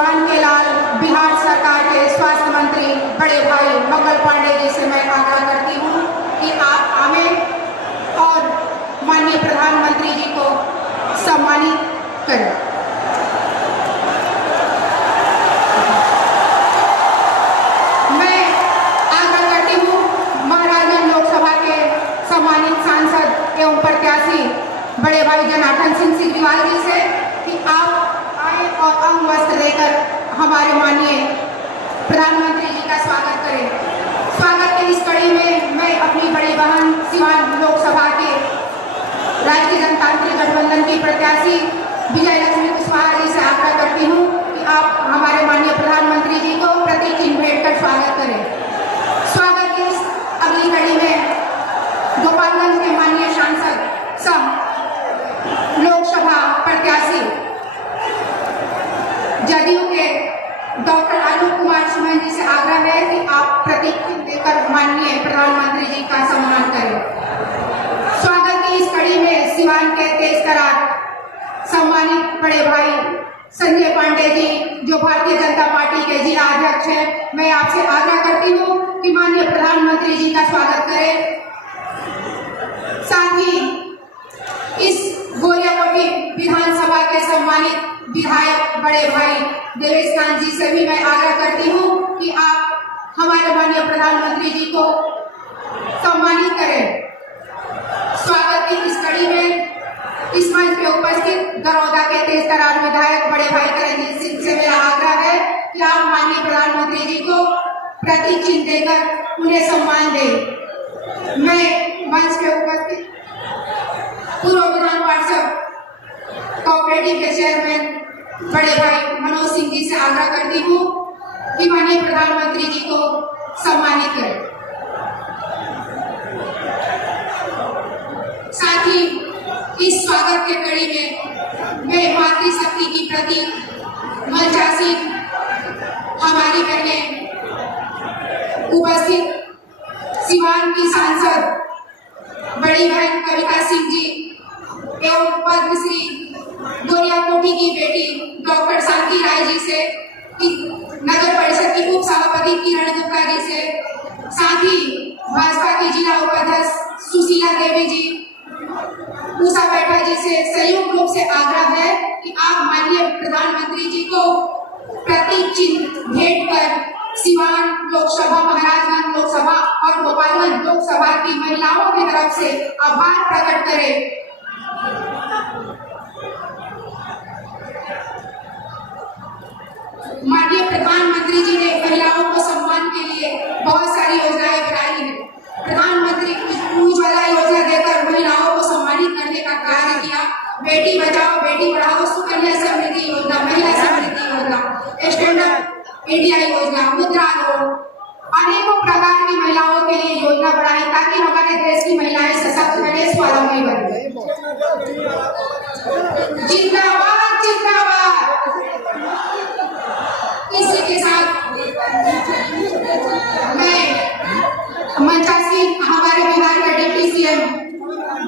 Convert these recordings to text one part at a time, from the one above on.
सिवान के लाल बिहार सरकार के स्वास्थ्य मंत्री बड़े भाई मंगल पांडे जी से मैं आग्रह करती हूँ कि आप आवें और माननीय प्रधानमंत्री जी को सम्मानित करें। मैं आग्रह करती हूँ महाराजगंज लोकसभा के सम्मानित सांसद एवं प्रत्याशी बड़े भाई जनार्दन सिंह सिग्रीवाल जी से कि आप आए और अंग वस्त्र देकर हमारे माननीय प्रधानमंत्री जी का स्वागत करें। स्वागत की इस कड़ी में मैं अपनी बड़ी बहन सिवान लोकसभा के राष्ट्रीय जनतांत्रिक गठबंधन की प्रत्याशी विजय लक्ष्मी कुशवाहा जी से आग्रह करती हूँ कि आप हमारे माननीय प्रधानमंत्री जी को प्रतीक चिन्ह भेंट कर स्वागत करें। स्वागत की इस अगली कड़ी में गोपालगंज के माननीय सांसद सम लोकसभा प्रत्याशी जदयू के डॉक्टर आलोक कुमार सुमन जी से आग्रह है कि आप प्रतीक चिन्ह देकर माननीय प्रधानमंत्री जी का सम्मान करें। स्वागत की इस कड़ी में सिवान के तेज तरार सम्मानित बड़े भाई संजय पांडे जी जो भारतीय जनता पार्टी के जिला अध्यक्ष हैं, मैं आपसे आग्रह करती हूँ कि माननीय प्रधानमंत्री जी का स्वागत करें। साथ ही इस गोरियाकोटी विधानसभा के सम्मानित विधायक बड़े भाई देवेश कांत जी से भी मैं आग्रह करती हूँ कि आप हमारे माननीय प्रधानमंत्री जी को सम्मानित करें। स्वागत की इस कड़ी में इस मंच पे उपस्थित दरौदा के तेज तरार विधायक बड़े भाई करणजीत सिंह से मेरा आग्रह है कि आप माननीय प्रधानमंत्री जी को प्रतीक चिन्ह देकर उन्हें सम्मान दें। मैं मंच पे उपस्थित पूर्व विधान पार्षद कोऑपरेटिव के चेयरमैन बड़े भाई मनोज सिंह जी से आग्रह करती हूँ कि माननीय प्रधानमंत्री जी को सम्मानित करें। साथ ही इस स्वागत के कड़ी में मैं मातृशक्ति की प्रतीक मंचासी हमारी बहनें उपस्थित सिवान की सांसद बड़ी बहन कविता सिंह जी एवं पद्मश्री गोरियाकोटी की बेटी डॉक्टर शांति राय जी से, नगर परिषद की उप सभापति किरण गुप्ता जी से, साथ ही भाजपा की जिला उपाध्यक्ष सुशीला देवी जी, उषा बैठा जी से संयुक्त रूप से आग्रह है कि आप माननीय प्रधानमंत्री जी को प्रतीक चिन्ह भेंट कर सिवान लोकसभा, महाराजगंज लोकसभा और गोपालगंज लोकसभा की महिलाओं की तरफ से आभार प्रकट करें। माननीय प्रधानमंत्री जी ने महिलाओं को सम्मान के लिए बहुत सारी योजनाएं बनाई हैं। प्रधानमंत्री उज्ज्वला योजना देकर महिलाओं को सम्मानित करने का कार्य किया। बेटी बचाओ बेटी पढ़ाओ, सुकन्या समृद्धि योजना, महिला समृद्धि योजना, स्टैंडअप इंडिया योजना, मुद्रा लोन, अनेकों प्रकार की महिलाओं के लिए योजना बनाई ताकि हमारे देश की महिलाएं सशक्त बने, स्वावलंबी बने। जिंदाबाद जिंदाबाद। इसी के साथ मैं मंचासी हमारे बिहार के डिप्टी सीएम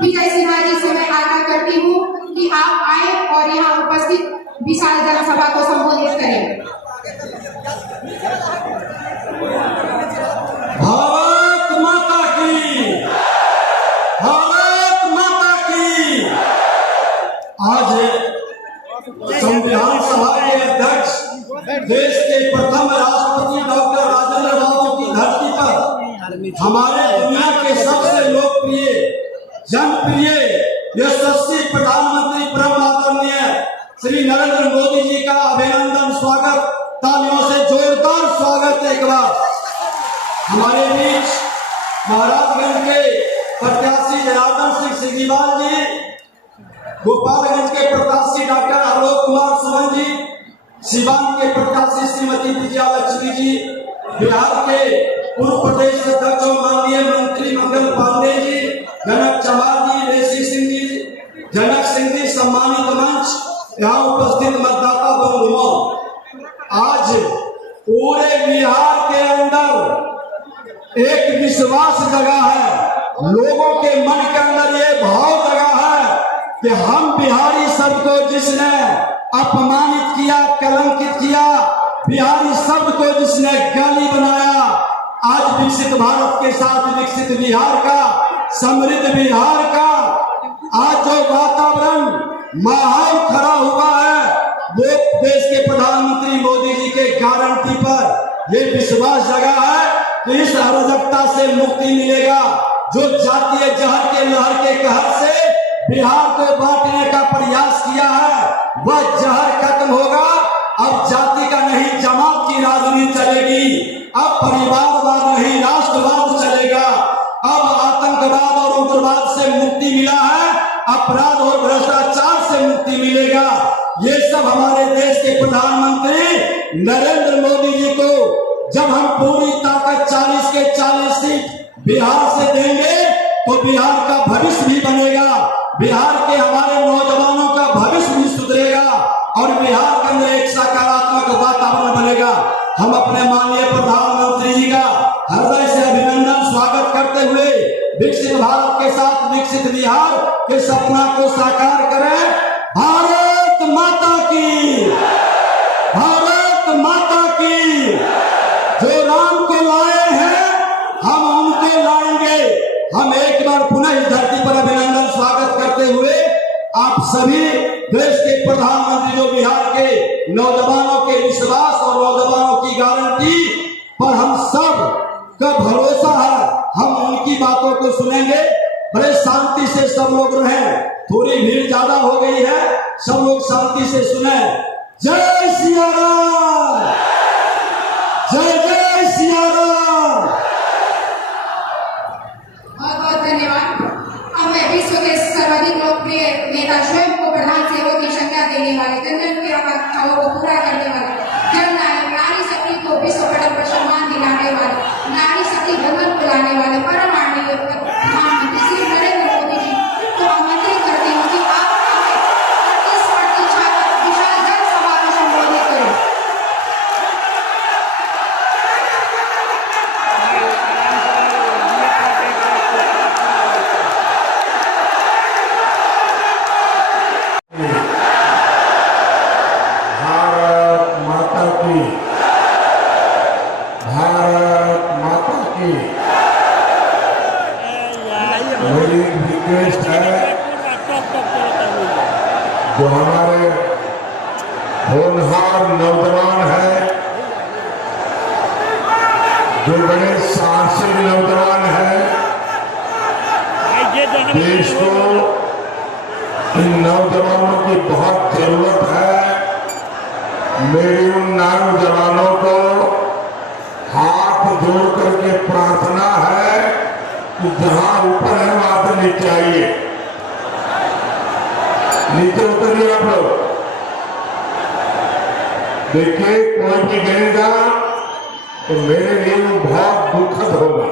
विजय सिन्हा जी से मैं आग्रह करती हूँ कि आप आए और यहाँ उपस्थित विशाल जनसभा को संबोधित करें। भारत माता की, भारत माता की। आज संविधान सभा के अध्यक्ष, देश के प्रथम राष्ट्रपति डॉक्टर राजेंद्र बाबू की धरती पर हमारे दुनिया के सबसे लोकप्रिय, जनप्रिय, यशस्वी प्रधानमंत्री परम आदरणीय श्री नरेंद्र मोदी जी का अभिनंदन स्वागत, तालियों से जोरदार स्वागत। एक बार हमारे बीच महाराजगंज के प्रत्याशी जनार्दन सिंह सिग्रीवाल जी, गोपालगंज के प्रत्याशी डॉक्टर आलोक कुमार सुमन जी, सिवान के प्रत्याशी श्रीमती विजया लक्ष्मी जी, बिहार के पूर्व प्रदेश अध्यक्ष माननीय मंत्री मंगल पांडे जी, जनक चमार जी, रेसी सिंह जी, जनक सिंह जी, सम्मानित मंच, यहाँ उपस्थित मतदाता बंधुओं, आज पूरे बिहार के अंदर एक विश्वास जगा है, लोगों के मन के अंदर ये भाव जगा है कि हम बिहारी सबको जिसने अपमानित किया, कलंकित किया, के साथ विकसित बिहार का, समृद्ध बिहार का आज जो वातावरण माहौल खड़ा हुआ है वो देश के प्रधानमंत्री मोदी जी के गारंटी पर ये विश्वास जगा है कि इस अराजकता से मुक्ति मिलेगा। जो जातीय जहर के लहर के कहर से बिहार को बांटने का प्रयास किया है वह जहर खत्म होगा। अब जाति का नहीं जमात की राजनीति चलेगी, अब परिवारवाद नहीं राष्ट्रवाद चलेगा। अब आतंकवाद और उग्रवाद से मुक्ति मिला है, अपराध और भ्रष्टाचार से मुक्ति मिलेगा। ये सब हमारे देश के प्रधानमंत्री नरेंद्र मोदी जी को जब हम पूरी ताकत 40 के 40 सीट बिहार से देंगे तो बिहार का भविष्य भी बनेगा, बिहार के हमारे नौजवानों का भविष्य भी सुधरेगा और बिहार के अंदर एक सकारात्मक वातावरण बनेगा। हम अपने माननीय प्रधानमंत्री जी का हृदय से अभिनंदन स्वागत करते हुए विकसित भारत के साथ विकसित बिहार के सपना को साकार करें। भारत माता की, भारत माता की। जो राम को लाए हैं हम उनको लाएंगे। हम एक बार पुनः इस धरती पर अभिनंदन स्वागत करते हुए आप सभी देश के प्रधानमंत्री जो बिहार के नौजवानों के विश्वास और नौजवानों की गारंटी पर हम सब का भरोसा है, हम उनकी बातों को सुनेंगे। बड़े शांति से सब लोग रहें, थोड़ी भीड़ ज्यादा हो गई है, सब लोग शांति से सुने। जय सिया राम, जय जय सिया राम। बहुत बहुत धन्यवाद। अब मैं विश्व के सर्वाधिक लोकप्रिय नेता स्वयं को प्रधान सेवक की संज्ञा देने वाले, जनजन की आकांक्षाओं को पूरा करने वाले, जननायक, नारी शक्ति को विश्व पटल पर सम्मान दिलाने वाले, नारी शक्ति भवन को लाने वाले परम माननीय प्रधानमंत्री श्री नरेंद्र मोदी जी को आमंत्रित करती हूँ कि आप इस प्रतीक्षा विशाल जनसभा को संबोधित करें। भारत माता की, भारत माता की। मेरी रिक्वेस्ट है जो हमारे होनहार नौजवान हैं, जो बड़े साहसिक नौजवान हैं, देश को इन नौजवानों की बहुत जरूरत है। मेरी उन नौजवानों को हाथ जोड़ करके प्रार्थना है कि जहां ऊपर है वहां से नीचे आइए, नीचे उतरिए आप लोग। देखिए कोई भी गिरेगा तो मेरे लिए वो बहुत दुखद होगा।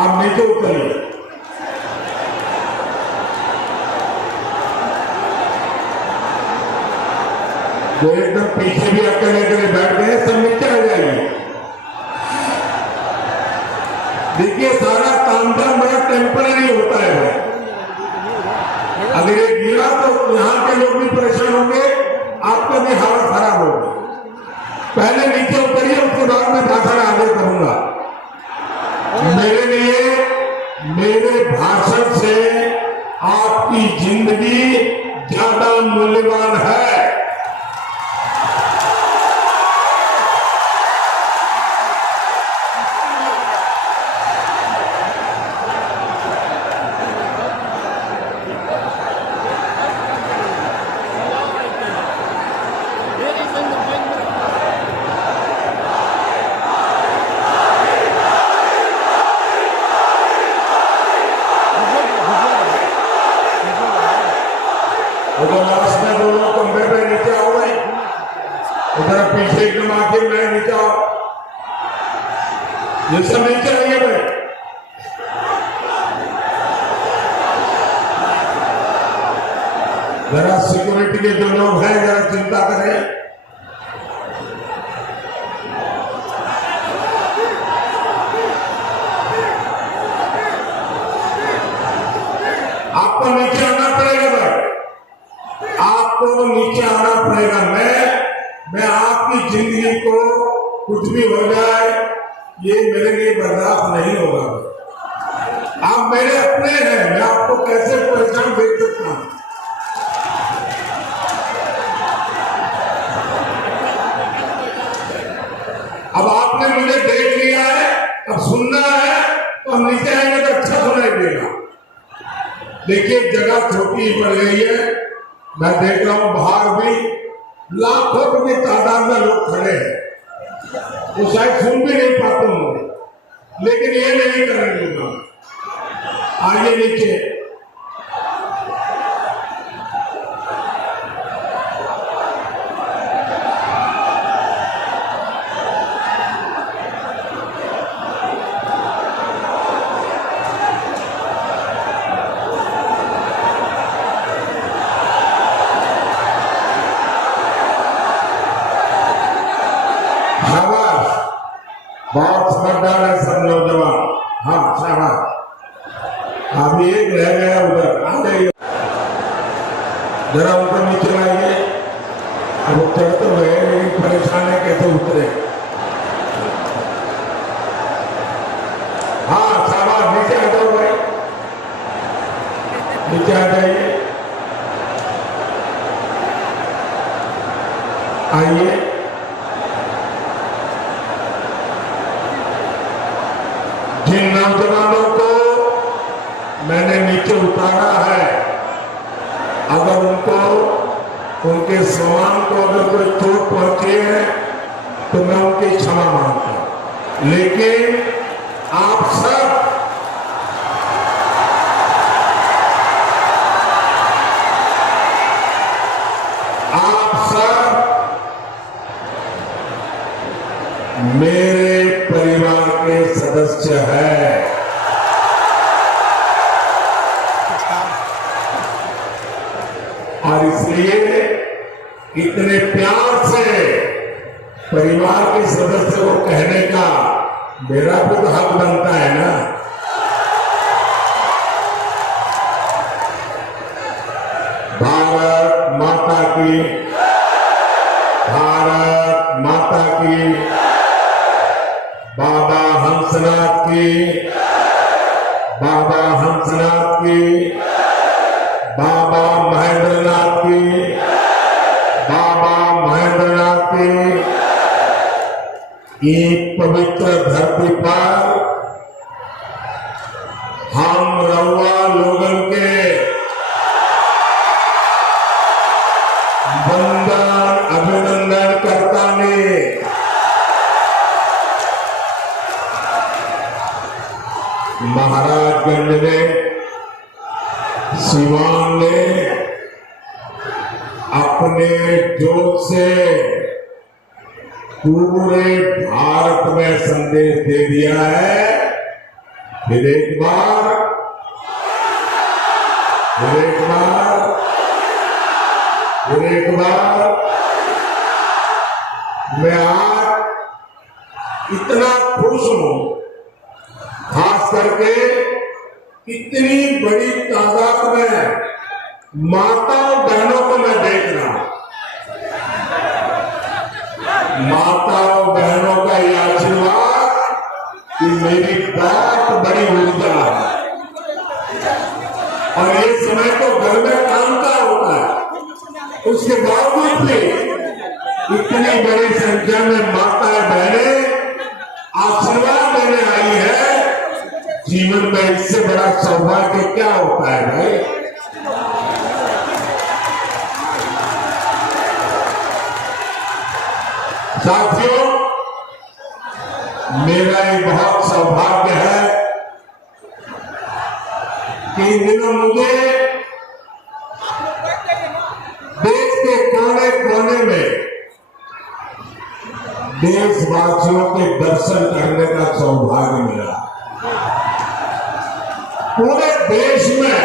आप नीचे उतरिए। जो एकदम पीछे भी अकेले अकेले बैठ गए सब नीचे आ जाइए। देखिए सारा तामझाम बड़ा टेम्पररी होता है। अगर ये गिरा तो यहाँ के लोग भी परेशान होंगे, आपका भी हालत खराब होगी। पहले नीचे उतरिए, उसके बाद में भाषण आगे करूंगा। मेरे लिए मेरे भाषण से आपकी जिंदगी ज्यादा मूल्यवान है। उधर लास्ट में दोनों कंधे पे नीचे आओ भाई, उधर पीछे एकदम आके मैं नीचे आओ, ये सब नीचे आइए भाई। जरा सिक्योरिटी के जो लोग हैं जरा चिंता करें। आपको नीचे आना पड़ेगा भाई, आपको नीचे आना पड़ेगा। मैं आपकी जिंदगी को कुछ भी हो जाए ये मेरे लिए बर्दाश्त नहीं होगा। आप मेरे अपने हैं, मैं आपको कैसे परेशान देख सकता हूं। अब आपने मुझे देख लिया है, अब सुनना है तो हम नीचे आएंगे तो अच्छा सुनाई देगा। देखिए जगह छोटी पड़ गई है, मैं देख रहा हूं बाहर भी लाखों की तादाद में लोग खड़े हैं, वो शायद सुन भी नहीं पाते होंगे, लेकिन ये नहीं करने दूंगा। आइए नीचे। शाबाश, बहुत समझदार है सब नौजवान। हाँ शाबाश, अभी एक रह गया उधर, आ जाइए जरा ऊपर नीचे आइए। अब वो चढ़ तो गए लेकिन परेशान है कैसे उतरे। हाँ शाबाश, नीचे आ जाओ भाई, नीचे आ जाइए। आइए जिन नौजवानों को मैंने नीचे उतारा है, अगर उनको उनके सम्मान को अगर कोई चोट पहुंची है तो मैं उनकी क्षमा मांगता हूं, लेकिन आप सब मेरे परिवार के सदस्य हैं। और इसलिए इतने प्यार से परिवार के सदस्य को कहने का मेरा भी तो हक बनता है ना। भारत माता की, भारत माता की, बाबा हंसनाथ की, बाबा हंसनाथ की, बाबा महेंद्रनाथ की, बाबा महेंद्रनाथ की। ये पवित्र धरती पर हम रउआ लोगन के वंदन अभिनंदन करता ने। महाराजगंज ने, सिवान ने अपने जोश से पूरे भारत में संदेश दे दिया है। फिर एक बार मैं आज इतना खुश हूं, खास करके इतनी बड़ी तादाद में माताओं बहनों को मैं देख रहा हूं। माताओं बहनों का ये आशीर्वाद कि मेरी बहुत बड़ी ऊर्जा है। और ये समय तो घर में काम का होता है, उसके बावजूद भी इतनी बड़ी संख्या में माताएं बहनें आशीर्वाद देने आई है। जीवन में इससे बड़ा सौभाग्य क्या होता है भाई। साथियों, मेरा एक बहुत सौभाग्य है कि इन दिनों मुझे देश के कोने कोने में देशवासियों के दर्शन करने का सौभाग्य मिला। पूरे देश में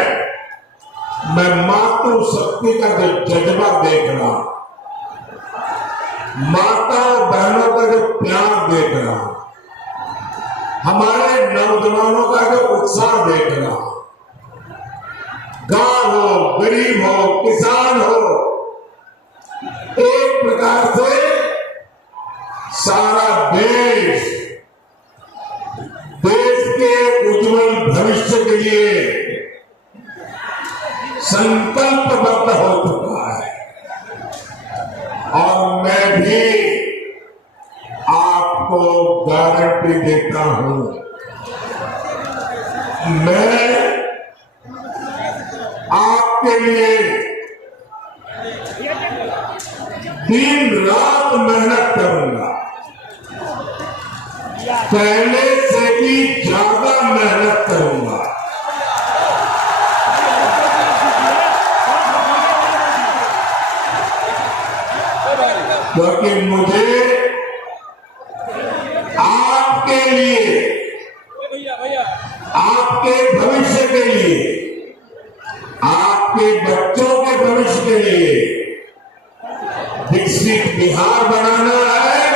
मैं मातृशक्ति का जो जज्बा देख रहा हूं, माता बहनों का जो प्यार देख रहा हूं, हमारे नौजवानों का जो उत्साह देख रहा हूं, गांव हो, गरीब हो, किसान हो, एक प्रकार से सारा देश उज्जवल भविष्य के लिए संकल्पबद्ध हो चुका है और मैं भी आपको गारंटी देता हूं, मैं आपके लिए दिन रात मेहनत करूंगा, पहले से भी ज्यादा मेहनत करूंगा। क्योंकि मुझे आपके लिए, आपके भविष्य के लिए, आपके बच्चों के भविष्य के लिए विकसित बिहार बनाना है,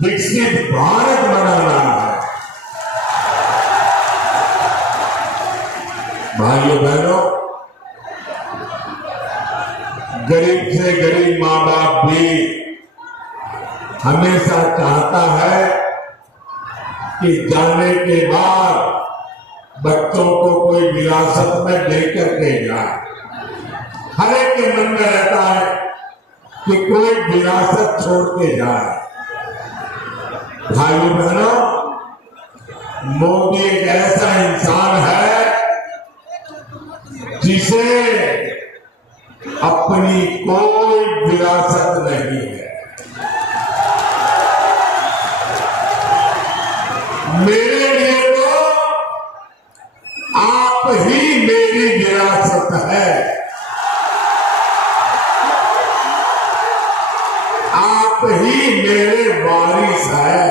विकसित भारत बनाना है। भाइयों बहनों, गरीब से गरीब माँ बाप भी हमेशा चाहता है कि जाने के बाद बच्चों को कोई विरासत में देकर के जाए। हर एक के मन में रहता है कि कोई विरासत छोड़ के जाए। भाइयों बहनों, मोदी एक ऐसा इंसान है जिसे अपनी कोई विरासत नहीं है। मेरे लिए तो आप ही मेरी विरासत है। आप ही मेरे वारिस है।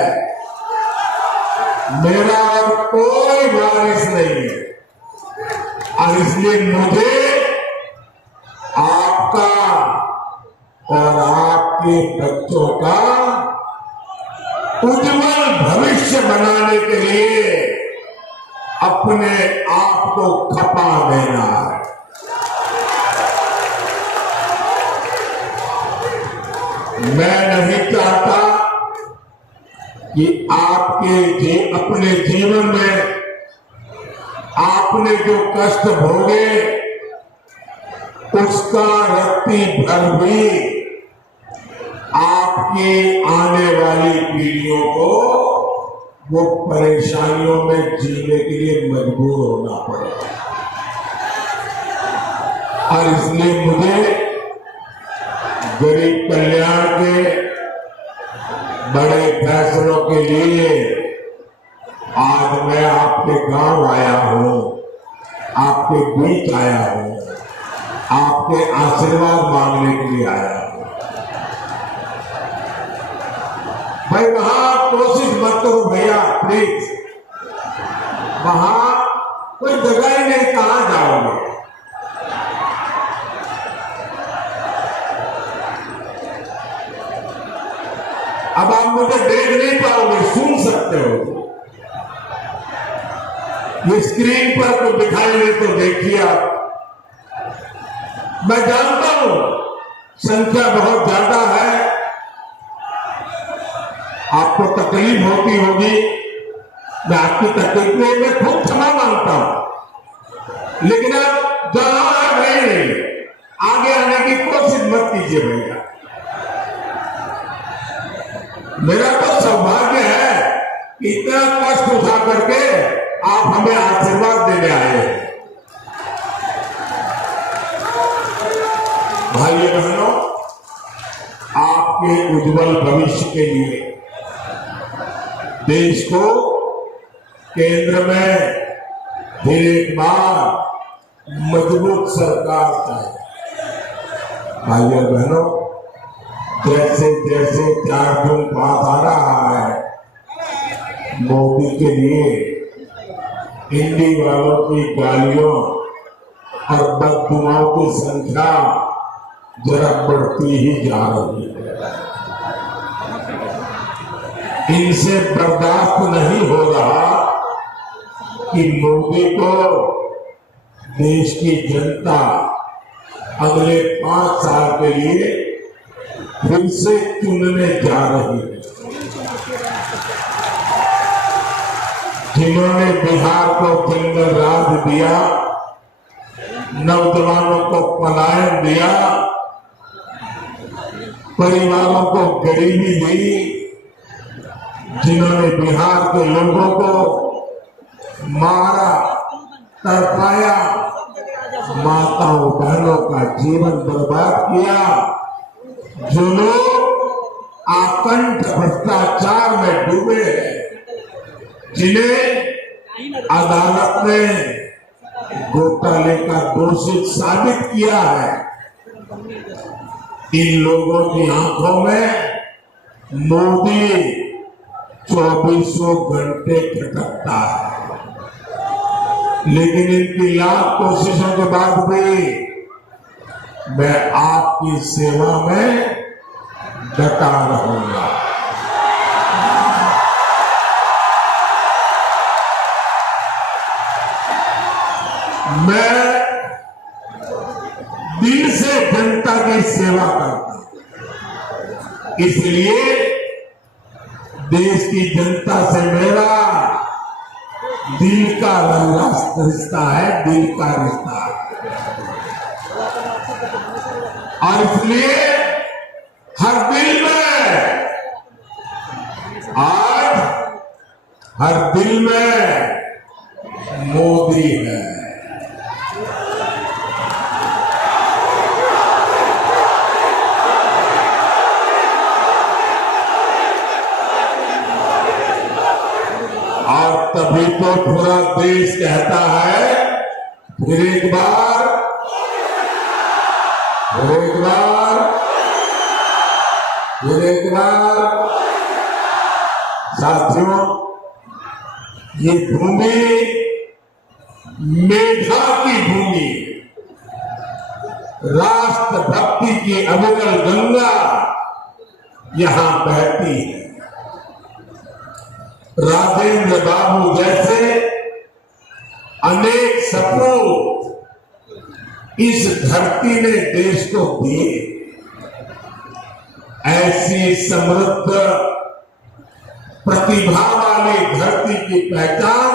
मेरा और कोई वारिस नहीं है और इसलिए मुझे आपका और आपके बच्चों का उज्जवल भविष्य बनाने के लिए अपने आप को खपा देना है। मैं नहीं चाहता कि आपके अपने जीवन में आपने जो कष्ट भोगे उसका रत्ती भर भी आपकी आने वाली पीढ़ियों को वो परेशानियों में जीने के लिए मजबूर होना पड़ेगा। और इसलिए मुझे गरीब कल्याण के बड़े फैसलों के लिए आज मैं आपके गांव आया हूं, आपके बीच आया हूं, आपके आशीर्वाद मांगने के लिए आया हूं। भाई वहां कोशिश मत करो भैया, प्लीज। वहां कोई जगह ही नहीं, कहां जाओगे? अब आप मुझे देख नहीं पाओगे, सुन सकते हो। ये स्क्रीन पर तो दिखाई नहीं, तो देखिए आप। मैं जानता हूं संख्या बहुत ज्यादा है, आपको तकलीफ होती होगी। मैं आपकी तकलीफ में मैं खूब क्षमा मांगता हूं, लेकिन आप जहां आ गए नहीं, आगे आने की कोशिश मत कीजिए भैया। मेरा तो सौभाग्य है कि इतना कष्ट उठा करके आप हमें आशीर्वाद देने आए हैं। भाइयों बहनों, आपके उज्जवल भविष्य के लिए देश को केंद्र में फिर एक बार मजबूत सरकार चाहिए। भाइयों बहनों, जैसे जैसे 4 जून पास आ रहा है, मोदी के लिए हिंदी वालों की गालियों और बददुआओं की संख्या जरा बढ़ती ही जा रही है। इनसे बर्दाश्त नहीं हो रहा कि मोदी को देश की जनता अगले 5 साल के लिए फिर से चुनने जा रही है। जिन्होंने बिहार को जंगल राज दिया, नौजवानों को पलायन दिया, परिवारों को गरीबी दी, जिन्होंने बिहार के लोगों को मारा, तड़पाया, माताओं बहनों का जीवन बर्बाद किया, जो लोग आकंठ भ्रष्टाचार में डूबे हैं, जिन्हें अदालत ने घोटाले का दोषी साबित किया है, इन लोगों की आंखों में मोदी 24 घंटे खटकता है। लेकिन इनकी लाख कोशिशों के बाद भी मैं आपकी सेवा में डटा रहूंगा। मैं दिल से जनता की सेवा करता हूं, इसलिए देश की जनता से मेरा दिल का रिश्ता है, दिल का रिश्ता है। और इसलिए हर दिल में, आज हर दिल में मोदी है। और तभी तो पूरा देश कहता है, फिर एक बार, फिर एक बार, फिर एक बार। साथियों, ये भूमि मेधा की भूमि, राष्ट्रभक्ति की अविरल गंगा यहां बहती है। राजेंद्र बाबू जैसे अनेक सपूत इस धरती ने देश को दिए। ऐसी समृद्ध प्रतिभा वाली धरती की पहचान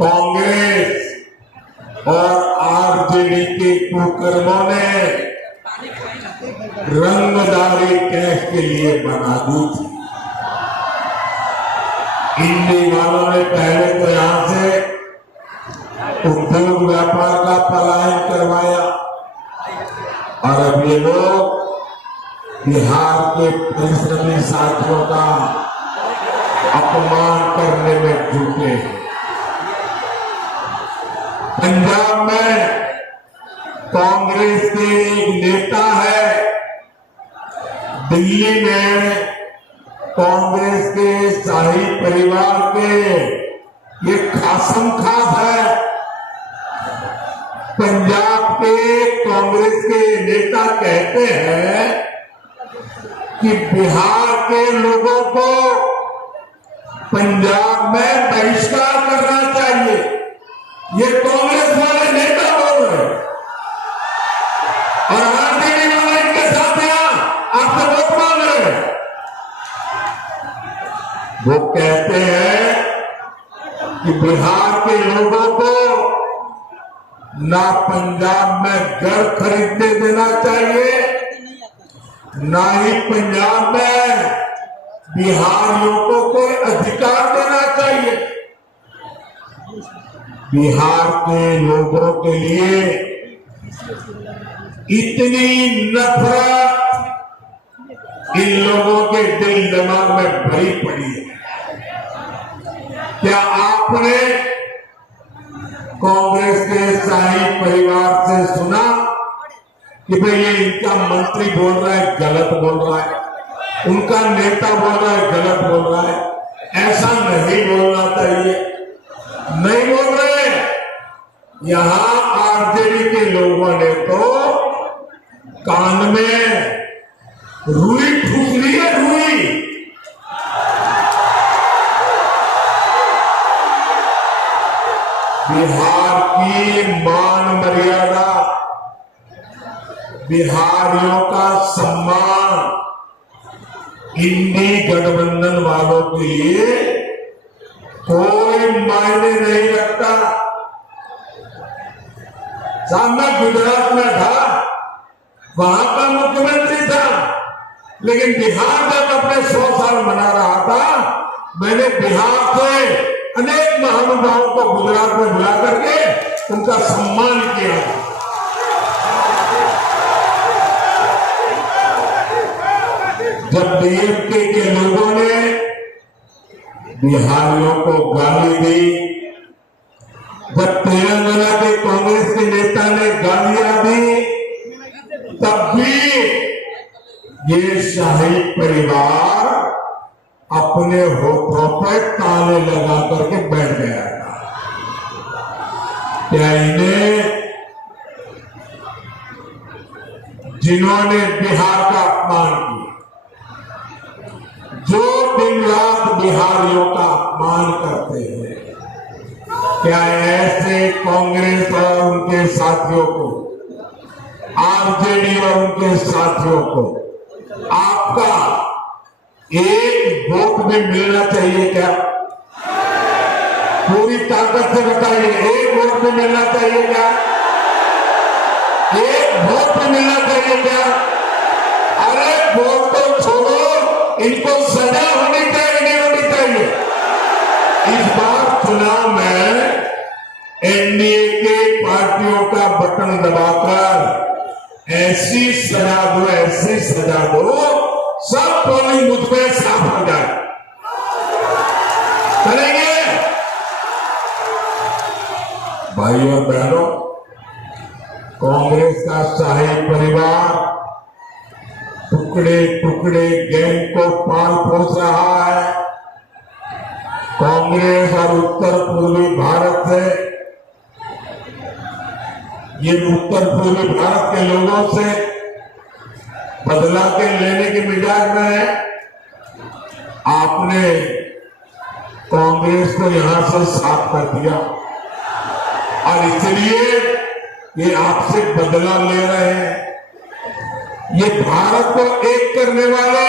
कांग्रेस और आरजेडी के कुकर्मों ने रंगदारी कैश के लिए बना दी थी। इंडी वालों ने पहले तो यहां से उद्योग व्यापार का पलायन करवाया, और अब ये लोग बिहार के परिश्रमी साथियों का अपमान करने में जुटे हैं। पंजाब में कांग्रेस के एक नेता है, दिल्ली में कांग्रेस के शाही परिवार के ये खासम खास है, पंजाब के कांग्रेस के नेता कहते हैं कि बिहार के लोगों को पंजाब में बहिष्कार करना चाहिए। ये कांग्रेस वाले नेता बोल रहे हैं, और आरजेडी वाले इनके साथ आपसे वोट मांग रहे हैं। वो कहते हैं कि बिहार के लोगों को ना पंजाब में घर खरीदने देना चाहिए, ना ही पंजाब में बिहारियों को कोई अधिकार देना चाहिए। बिहार के लोगों के लिए इतनी नफरत इन लोगों के दिल दिमाग में भरी पड़ी है। क्या आपने कांग्रेस के शाही परिवार से सुना कि भाई ये इनका मंत्री बोल रहा है गलत बोल रहा है, उनका नेता बोल रहा है गलत बोल रहा है, ऐसा नहीं बोलना चाहिए? नहीं बोल रहे। यहां आरजेडी के लोगों ने तो कान में रुई ठूस ली है, रुई। बिहार की मान मर्यादा, बिहारियों का सम्मान इंडी गठबंधन वालों के लिए कोई मायने नहीं रखता। साहब मैं गुजरात में था, वहां का मुख्यमंत्री था, लेकिन बिहार जब अपने 100 साल मना रहा था, मैंने बिहार से अनेक महानुभावों को गुजरात में बुला करके उनका सम्मान किया। जब डीएमके के लोगों ने बिहारियों को गाली दी, जब तेलंगाना के कांग्रेस के नेता ने गालियां दी, तब भी ये शाही परिवार अपने होठों पर ताले लगा करके बैठ गया था। क्या इन्हें, जिन्होंने बिहार का अपमान किया, जो दिन रात बिहारियों का अपमान करते हैं, क्या ऐसे कांग्रेस और उनके साथियों को, आरजेडी और उनके साथियों को आपका एक वोट भी मिलना चाहिए क्या? पूरी ताकत से बताइए, एक वोट भी मिलना चाहिए क्या? एक वोट भी मिलना चाहिए क्या? अरे वोट तो छोड़ो, इनको सजा होनी चाहिए, नहीं होनी चाहिए? इस बार चुनाव में एनडीए के पार्टियों का बटन दबाकर ऐसी सजा दो, ऐसी सजा दो, सब पोलिंग बूथ पे साफ हो जाए। करेंगे भाइयों और बहनों, कांग्रेस का शाही परिवार टुकड़े टुकड़े गैंग को पाल पोस रहा है। कांग्रेस और उत्तर पूर्वी भारत से, ये उत्तर पूर्वी भारत के लोगों से बदला के लेने के मिजाज में है। आपने कांग्रेस को यहां से साफ कर दिया और इसलिए ये आपसे बदला ले रहे हैं। ये भारत को एक करने वाले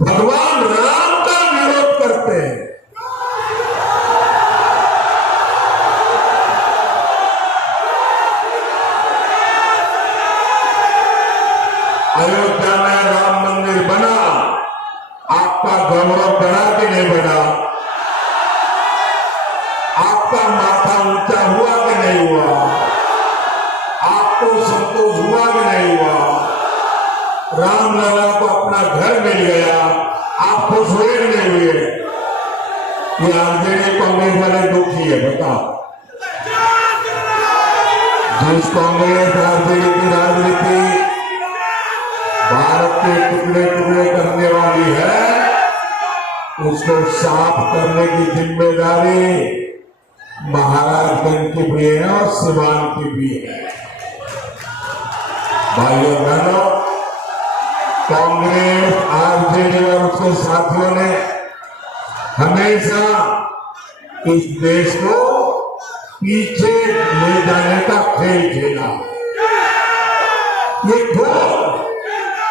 भगवान राम का विरोध करते हैं। अयोध्या में राम मंदिर बना, आपका गौरव बढ़ा कि नहीं बढ़ा? आपका माथा ऊंचा हुआ कि नहीं हुआ? आपको संतोष हुआ कि नहीं हुआ? रामलला को अपना घर मिल गया, आप खुश हुए कि नहीं हुए? ये आरजेडी कांग्रेस वाले दुखी है, बताओ। जिस कांग्रेस आरजेडी की राजनीति भारत के टुकड़े टुकड़े करने वाली है, उसको साफ करने की जिम्मेदारी महाराजगंज की भी है और सिवान की भी है। भाइयों बहनों, कांग्रेस, आरजेडी और उसके साथियों ने हमेशा इस देश को पीछे ले जाने का खेल खेला। ये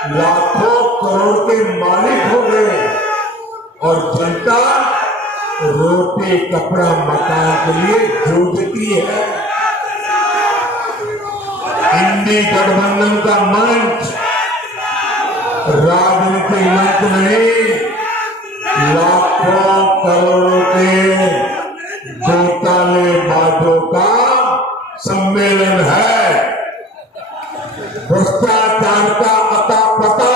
लाखों करोड़ के मालिक हो गए और जनता रोटी कपड़ा मकान के लिए जूझती है। इंडी गठबंधन का मंच राजनीतिक मंच नहीं, लाखों करोड़ों के घोटालेबाजों का सम्मेलन है। भ्रष्टाचार का अता पता,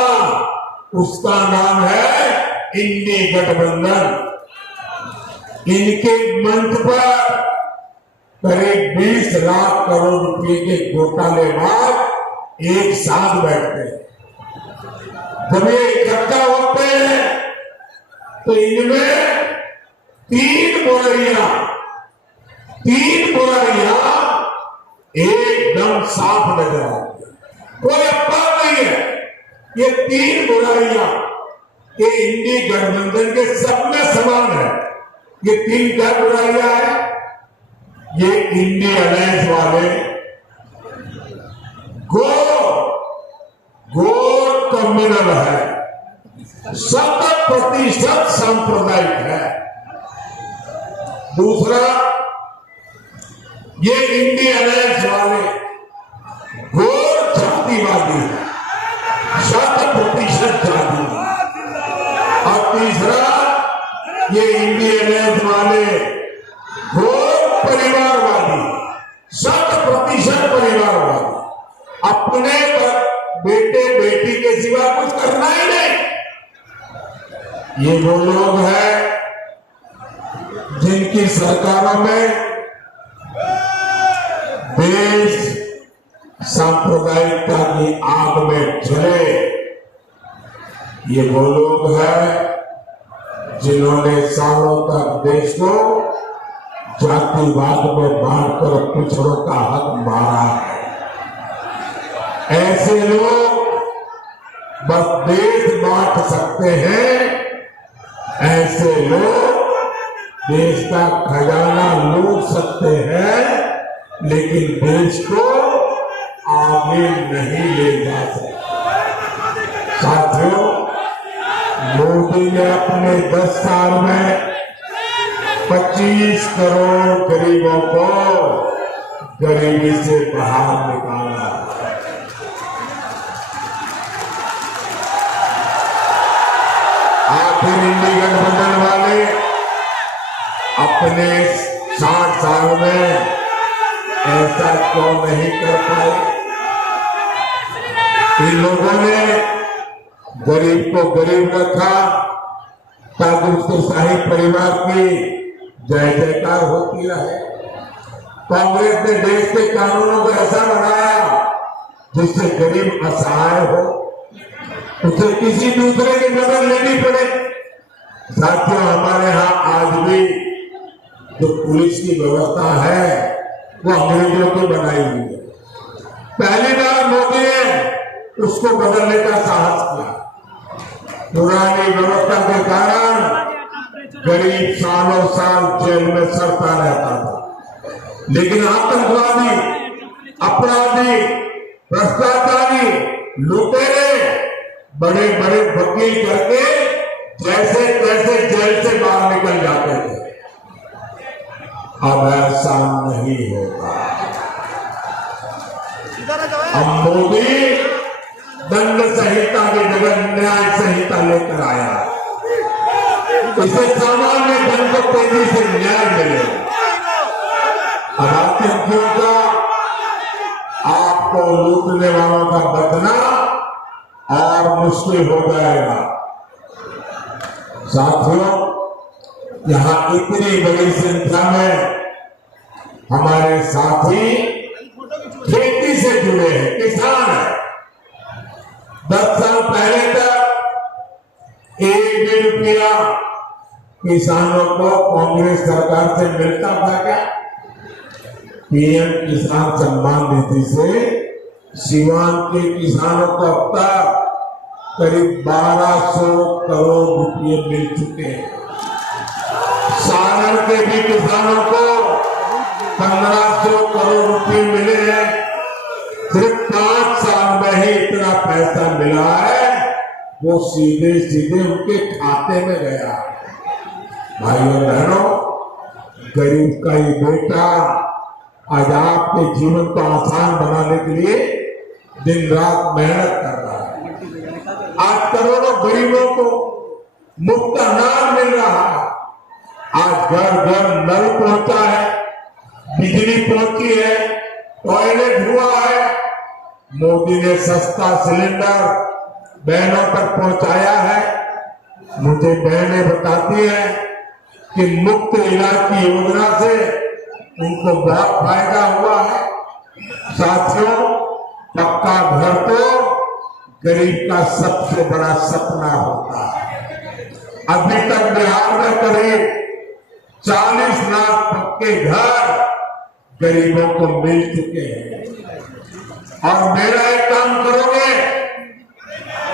उसका नाम है इंडी गठबंधन। इनके मंच पर करीब 20 लाख करोड़ रुपए के घोटालेबाज एक साथ बैठते हैं। जब ये इकट्ठा होते हैं तो इनमें तीन बुराइयां एकदम साफ नजर आती है, कोई अपवाद नहीं है। ये तीन बुराइयां ये इंडी गठबंधन के सब में समान है। ये तीन क्या बुराइयां है? ये इंडी अलायंस वाले गोर कम्युनल है, 100% सांप्रदायिक है। दूसरा, ये इंडिया अलायंस वाले घोर जातिवादी है, 100% जाति। और तीसरा, ये इंडिया अलायंस वाले घोर परिवारवादी, 100% परिवारवादी। अपने बेटे बेटी के सिवा कुछ करना ही नहीं। ये वो लोग हैं जिनकी सरकारों में देश सांप्रदायिकता की आग में जले। ये वो लोग हैं जिन्होंने सालों तक देश को जातिवाद में बांटकर पिछड़ों का हक मारा है। ऐसे लोग बस देश बांट सकते हैं। ऐसे लोग देश का खजाना लूट सकते हैं, लेकिन देश को आगे नहीं ले जा सकते। साथियों, मोदी ने अपने 10 साल में 25 करोड़ गरीबों को गरीबी से बाहर निकाला। आखिर इंडी गठबंधन वाले अपने 60 साल में ऐसा क्यों नहीं कर पाए? इन लोगों ने गरीब को गरीब रखा ताकि उसके शाही परिवार की जय जयकार होती रहे। कांग्रेस ने देश के कानूनों को ऐसा बनाया जिससे गरीब असहाय हो, उसे किसी दूसरे की मदद लेनी पड़े। साथियों, हमारे यहाँ आज भी जो पुलिस की व्यवस्था है वो अंग्रेजों की बनाई हुई है। पहली बार मोदी ने उसको बदलने का साहस किया। पुरानी व्यवस्था के कारण गरीब सालों साल जेल में सड़ता रहता था, लेकिन आतंकवादी, अपराधी, भ्रष्टाचारी, लुटेरे बड़े बड़े वकील करके जैसे तैसे जेल से बाहर निकल जाते थे। अब ऐसा नहीं होगा। अब मोदी दंड संहिता की जगह न्याय संहिता लेकर आया। इसे सामान्य जन को तेजी से न्याय मिलेगा। अब आतंकियों का, आपको लूटने वालों का बचना और मुश्किल हो जाएगा। साथियों, यहां इतनी बड़ी संख्या में हमारे साथी खेती से जुड़े हैं, किसान हैं। 10 साल पहले तक 1 भी रुपया किसानों को कांग्रेस सरकार से मिलता था क्या? पीएम किसान सम्मान निधि से सीवान के किसानों को अब तक करीब 1200 करोड़ रुपए मिल चुके हैं। सारण के भी किसानों को 1500 करोड़ रुपए मिले हैं। सिर्फ 5 साल में ही इतना पैसा मिला है, वो सीधे सीधे उनके खाते में गया। भाइयों बहनों, गरीब का ये बेटा आज आपके जीवन को आसान बनाने के लिए दिन रात मेहनत कर रहा है। आज करोड़ों गरीबों को मुफ्त अनाज मिल रहा है। आज घर घर नल पहुंचा है, बिजली पहुंची है, टॉयलेट हुआ है। मोदी ने सस्ता सिलेंडर बहनों तक पहुंचाया है। मुझे बहनें बताती हैं कि मुफ्त इलाज की योजना से उनको बहुत फायदा हुआ है। साथियों, पक्का घर तो गरीब का सबसे बड़ा सपना होता है। अभी तक बिहार में करीब 40 लाख पक्के घर गरीबों को मिल चुके हैं। और मेरा एक काम करोगे,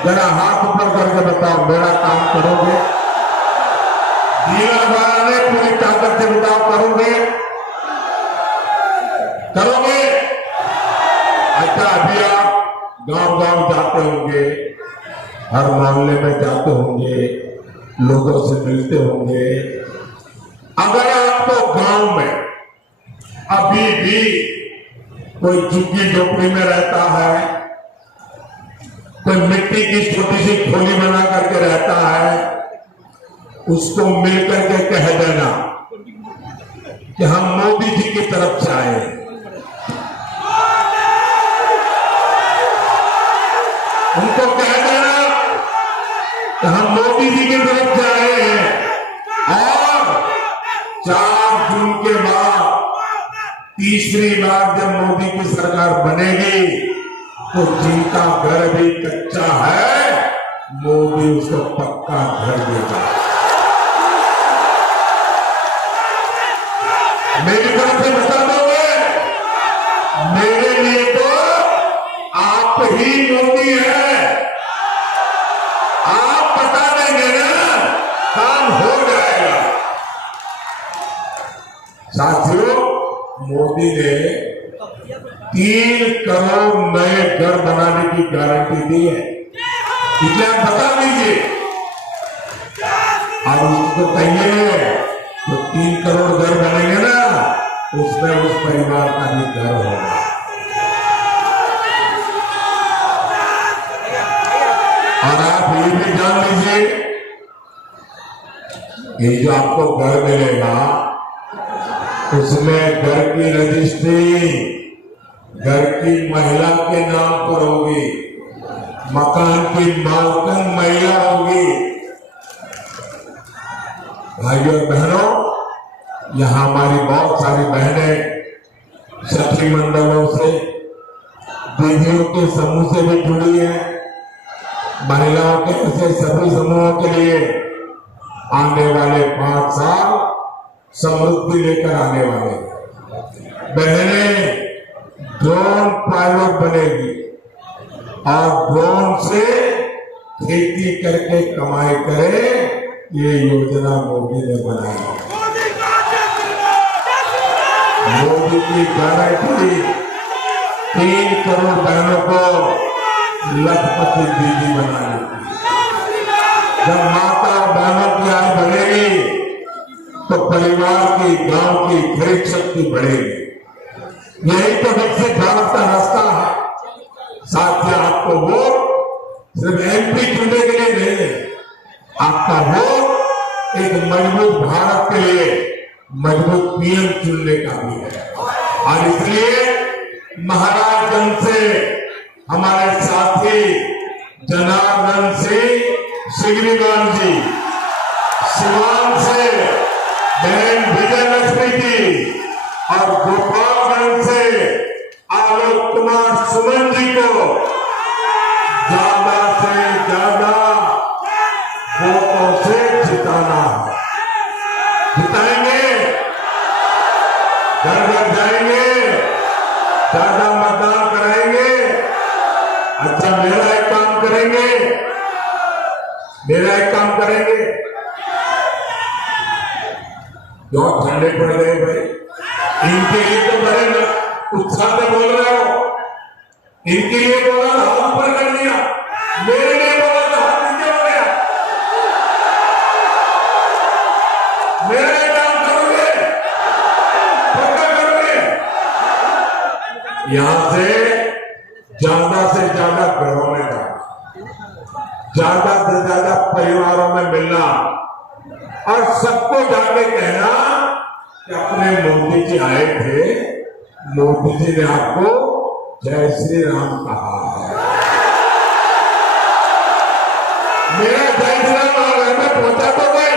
जरा हाथ ऊपर करके बताओ, मेरा काम करोगे? जीवन बनाने पूरी ताकत से बताओ, करोगे? करोगे? अच्छा, अभी आप गांव गांव जाते होंगे, हर मोहल्ले में जाते होंगे, लोगों से मिलते होंगे। अगर आपको गांव में अभी भी कोई झुग्गी झोपड़ी में रहता है, कोई मिट्टी की छोटी सी खोली बना करके रहता है, उसको मिल करके कह देना कि हम मोदी जी की तरफ से आए हैं। उनको कह देना कि हम मोदी जी की तरफ से आए हैं और 4 जून के बाद तीसरी बार जब मोदी की सरकार बनेगी तो जिनका घर भी कच्चा है, मोदी उसको पक्का घर देगा। मेरी तरफ से बता दोगे, मेरे लिए तो आप ही मोदी है। आप बता देंगे ना, काम हो जाएगा। साथियों, मोदी ने 3 करोड़ नए घर बनाने की गारंटी दी है। इसलिए आप बता दीजिए, अब उसको कहिए तो 3 करोड़ घर बनेंगे ना, उसमें उस परिवार का भी घर होगा। और आप ये भी जान लीजिए, ये जो आपको घर मिलेगा उसमें घर की रजिस्ट्री घर की महिला के नाम पर होगी, मकान की मालकिन महिला होगी। भाइयों और बहनों, यहां हमारी बहुत सारी बहनें सखी मंडलों से, दीदियों के समूह से भी जुड़ी है। महिलाओं के ऐसे सभी समूहों के लिए आने वाले 5 साल समृद्धि लेकर आने वाले। बहनें ड्रोन पायलट बनेगी और ड्रोन से खेती करके कमाई करे, ये योजना मोदी ने बनाई। मोदी की गारंटी 3 करोड़ बहनों को लखपति दीदी बनाने की। जब माता और बहनों की आय बढ़ेगी तो परिवार की, गांव की खरीद शक्ति बढ़ेगी। यही तो विकसित भारत का रास्ता है। साथियों, आपको वोट सिर्फ एमपी चुनने के लिए नहीं है, आपका वोट एक मजबूत भारत के लिए मजबूत पीएम चुनने का भी है। और इसलिए महाराजगंज से हमारे साथी जनार्दन सिंह सिग्रीवाल जी, सिवान से बहन विजय लक्ष्मी जी और गोपालगंज से आलोक कुमार सुमन जी को ज्यादा से ज्यादा वोटों से जिताना है। जिताएंगे, घर घर जाएंगे, ज्यादा मतदान कराएंगे। अच्छा, मेरा एक काम करेंगे, जो ठंडे पड़ गए भाई, इनके लिए तो बड़े उत्साह से बोल रहे हो। इनके लिए बोला तो हाथ ऊपर कर दिया, मेरे लिए बोला तो हाथ नीचे हो गया। मेरा काम करोगे, पक्का करोगे। यहां से ज्यादा घरों में जाना, ज्यादा से ज्यादा परिवारों में मिलना और सबको जाके कहना कि अपने मोदी जी आए थे, मोदी जी ने आपको जय श्री राम कहा है। मेरा जय श्री राम घर में पहुंचा दोगे,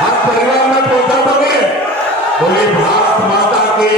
हर परिवार में पहुंचा दोगे। बोले भारत माता की